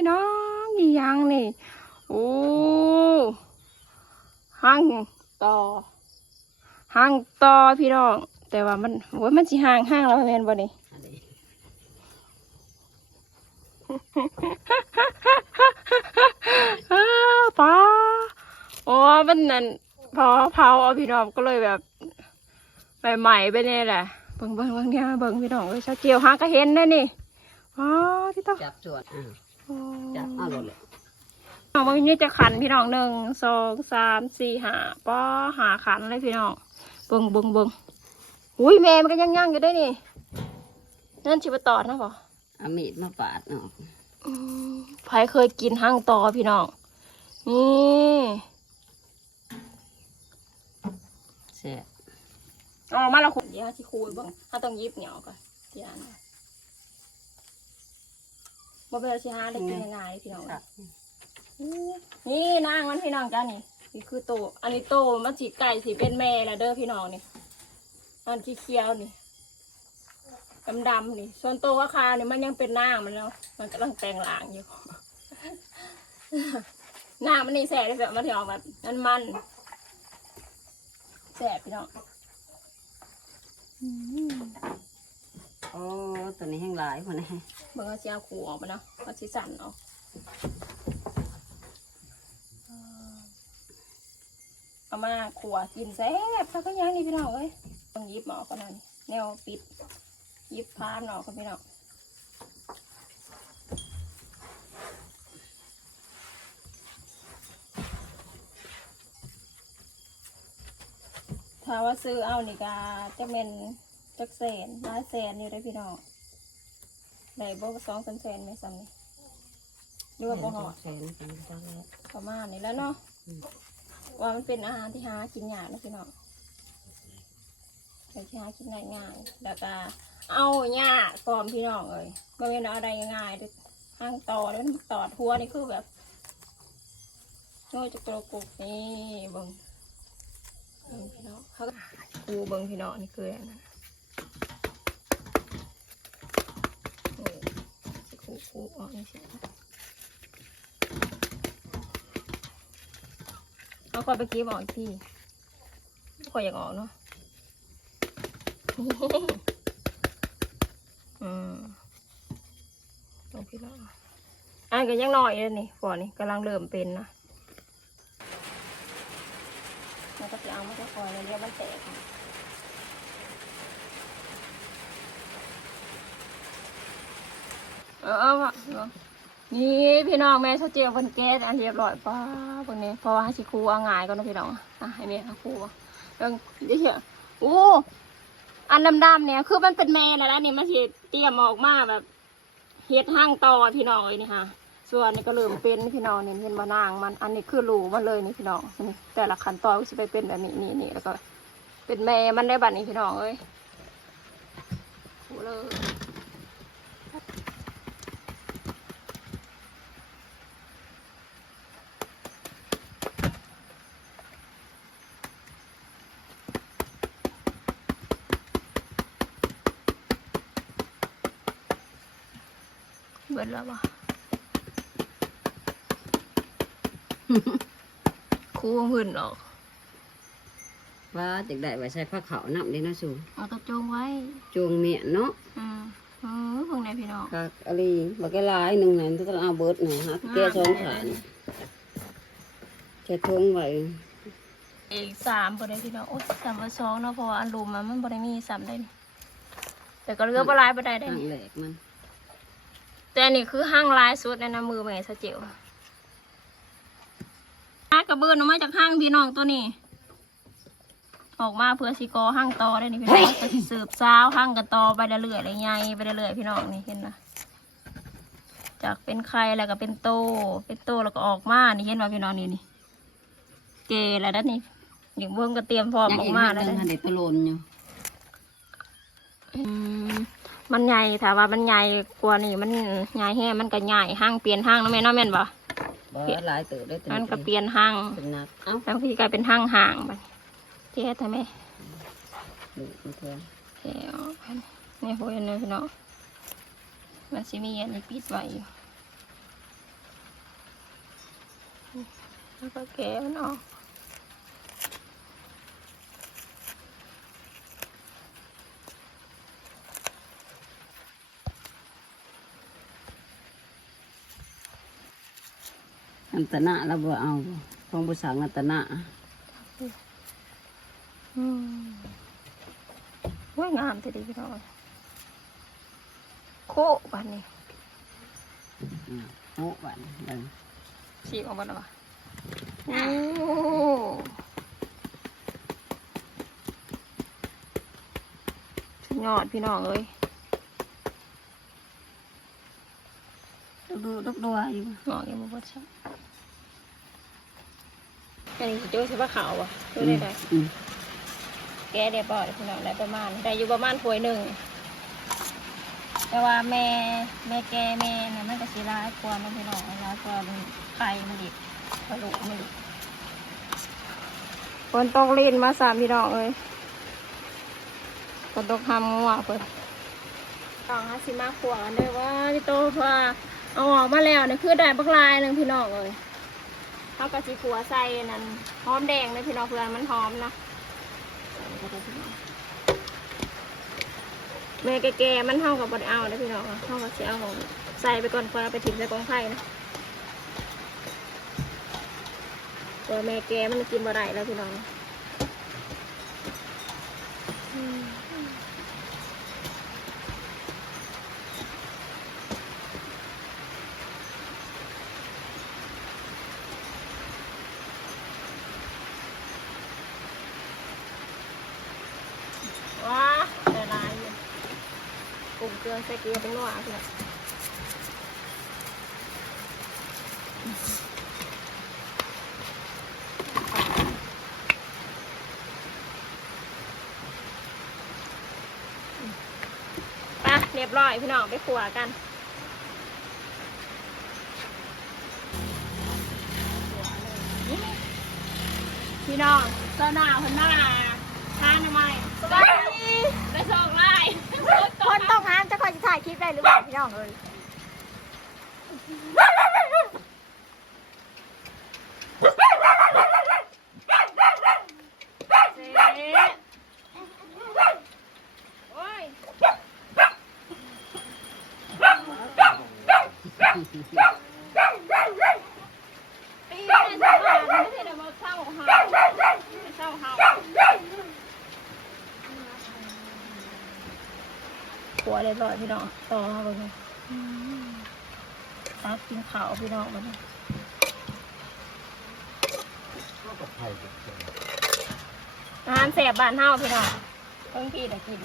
พี่น้องอีหยังนี่โอ้ห้างต่อห้างต่อพี่น้อง แต่ว่ามันโอ้ยมันสิห่างห้างแล้วแม่นบ่นี่อันนี้อ้าวป้าอ๋อมันนั่นพอเผาเอาพี่น้องก็เลยแบบใหม่ๆไปเนี่ยแหละเบิ่งเบิ่งเบิ่งเนี่ยเบิ่งพี่น้องเลยชาเจียวหางก็เห็นได้นี่อ๋อที่ต้องจับจวดอ่าอ๋อ จับเอาหมดเลยเอามันนี่จะขันพี่น้องหนึ่งสองสามสี่ห้าป้อหาขันเลยพี่น้องเบิ่งเบิ่งเบิ่งอุ้ยแม่มันก็ยังย่างอยู่ได้นี่นั่นชิบะตอดนะป่เอามีดมาปาดออกอืมไผเคยกินห้างตอพี่น้องนี่แซ่บออกมาแล้วคุณเดี๋ยวที่คูณบ้างถ้าต้องยิบเหนียวก่อนเดี๋ยวนะ บ่เป็นไรสิฮะได้กินง่ายๆพี่น้องครับนี่นางมันพี่น้องจ้านี่นี่คือโต อันนี้โตมันสีไก่สีเป็นแม่ละเด้อพี่น้องนี่อันที่เคี้ยวนี่ดำดำๆนี่ส่วนโตว่าคาเนี่ยมันยังเป็นนางมันแล้ว มันกำลังแปลงร่างอยู่หน้ามันนี่แสบได้แบบมันถึงออกแบบมันมันๆแสบพี่น้อง โอ้ตัวนี้แห้งหลายคนนี้เบิ่งเอาเสียขูออกมาเนาะเอาสีสันออกเอามาขัวกินแซ่บถ้าก็ยังนี่พี่น้องเอ้ยต้องยิบหมอก่อนนั่นแนวปิดยิบพามหนอกก่อนพี่น้องถ้าว่าซื้อเอานี่ก็จะเป็น จักแสนหลายแสนอยู่ได้พี่น้องได้บ่สองสามแสนไหมซ้ำนี่หรือว่าบ่หอดแสนกันจังแล้วประมาณนี้แล้วเนาะว่ามันเป็นอาหารที่หากินยากนะพี่น้องเป็นที่หากินง่ายง่ายแล้วก็เอาหญ้าก่อมพี่น้องเลยไม่เป็นอะไรง่ายๆเด้อห้างต่อแล้วต่อทัวนี่คือแบบโน้ยจะกระกุกนี่เบิ่งเบิ่งพี่น้องเขากูเบิ่งพี่น้องนี่คืออันนั้นนี่ สิคูคูออกนี่สิเอาก่อนไปเก็บออกอีกทีขอยอยากออกเนาะอืมตรงพี่ละอันก็ยังน้อยเลยนี่ฝอนี่กำลังเริ่มเป็นนะมันก็จะเอามาจะคอยเลยเรียกมันแตก ออเออนี่พี่น้องแม่เขาเจียวเพิ่นแก๊สอันเรียบร้อยป้าพวกนี้เพราะว่าให้สิครูเอาง่ายก่อนนะพี่น้องอะให้แม่ครูเรื่องเดี๋ยวเหี้ยโอ้อันดำๆเนี่ยคือมันเป็นแม่แล้วนะนี่มันสิเตรียมออกมาแบบเฮ็ดห้างต่อพี่น้องเลยนี่ค่ะส่วนนี้ก็เริ่มเป็นพี่น้องนี่เห็นมานางมันอันนี้คือรูมันเลยนี่พี่น้องนี่แต่ละขั้นตอนก็จะไปเป็นแบบนี้นี่นี่แล้วก็ เป็นแม่มันได้บัดนี้พี่น้องเอ้ยโอ้เลย เบิดแล้ววะครูหื่นออกว่าจากได้ไว้ใส่ผ้าขาวน้ำเลยนะสูเอากระจงไว้จวงเมียนเนาะอืมเออพวกนี้พี่น้องคักอะไรบักหลายหนึ่งไหนต้องเอาเบิดหน่อยฮะแกสองขานี่แค่ทงไว้อีกสามบได้พี่น้องโอ้ยสามมาสองเนาะเพราะว่าอันรูมมันมันบได้มีสามได้นี่แต่ก็เลือกปลายบได้ได้ตั้งนี่แหลกมัน แต่อันนี่คือห้างลายสุดในน้ำมือแม่สะเจียวห้ากระเบื้องออกมาจากห้างพี่น้องตัวนี้ ออกมาเพื่อสิกอห้างต่อได้นี่พี่น้องก็สิสืบสาวห้างกันต่อไปเรื่อยๆเลยไงไปเรื่อยๆพี่น้องนี่เห็นนะจากเป็นไข่แล้วก็เป็นโต เป็นโตแล้วก็ออกมานี่เห็นว่าพี่น้องนี่นี่เกแล้วด้านนี้อย่างเบิ้งก็เตรียมพร้อมยังอออีกกมานิดแล้วนึงนะหันเด็ดตะโลนอยู่อื มันใหญ่ถ้าว่ามันใหญ่กว่านี่มันใหญ่แห่มันก็ใหญ่ห้างเปลี่ยนห้างนะแม่เนาะแม่นบอบ่มันก็เปลี่ยนห้างเล้าบางทีกลายเป็นห้างห่างไปเจ๊ทำไมดูมันเพื่อนเดี๋ยวนี่โหยนี่เนาะมันซีมีอันนี้ปิดไว้อยู่แล้วก็แกะมันออก อันตนะเราบ่เอาของภาษาอันตนะอืมว่างามแต่ดีพี่น้องโคบันนี้อืมโอ้บันเบิ่งฉีกออกมาแล้ววะโอ้สุดยอดพี่น้องเอ้ยดูดูดูดูอยู่หมอกยังไม่บดช่ อันนี้โจ้ใช่ปะขาวอะดูได้ไหมอืมแกเรียบร้อยพี่น้องได้ประมาณได้อยู่ประมาณถ้วยหนึ่งแต่ว่าแม่แม่แกแม่เนี่ยมันก็สีร้ายกว่ามันพี่น้องร้ายกว่ามันไข่มันดิบกระดูกมันดิบคนต้องเล่นมาสามพี่น้องเลยคนต้องทำงัวเปิดต้องหาสิมาขวกันเลยว่าที่โตพาเอาออกมาแล้วเนี่ยคือได้บักลายหนึ่งพี่น้องเลย เขากะสิขัวใส่นั่นหอมแดงเลยพี่น้องเพื่อนมันหอมเนาะแม่แก่ๆมันเท่ากับบดเอาเลยพี่น้องเท่ากับเสียเอาของใส่ไปก่อนก่อนเอาไปถิ่มใส่กองไผ่นะตัวแม่แก่มันกินบ่ได้แล้วพี่น้องอืมว้าแต่ลายอยู่ก ลุ่มเกลือใส่เกลือเป็นนัวพี่น้องไปเรียบร้อยพี่น้องไปขัวกันพี่น้องเจ้าหน้าคนหน้าทานทำไมสบายดีไปส่งไล่คน ลิปได้หรือเปล่าพี่น้องเอ้ยโอ้ยตีแม่สบายไม่ใช่เดี๋ยวมาเศร้าเฮาเศร้าเฮา ขัวเรียบร้อยพี่น้องต่อมาเลยตักกินข้าวพี่น้องมาเลยอาหารแสบบานเฮาพี่น้องเพิ่งพี่แต่กิน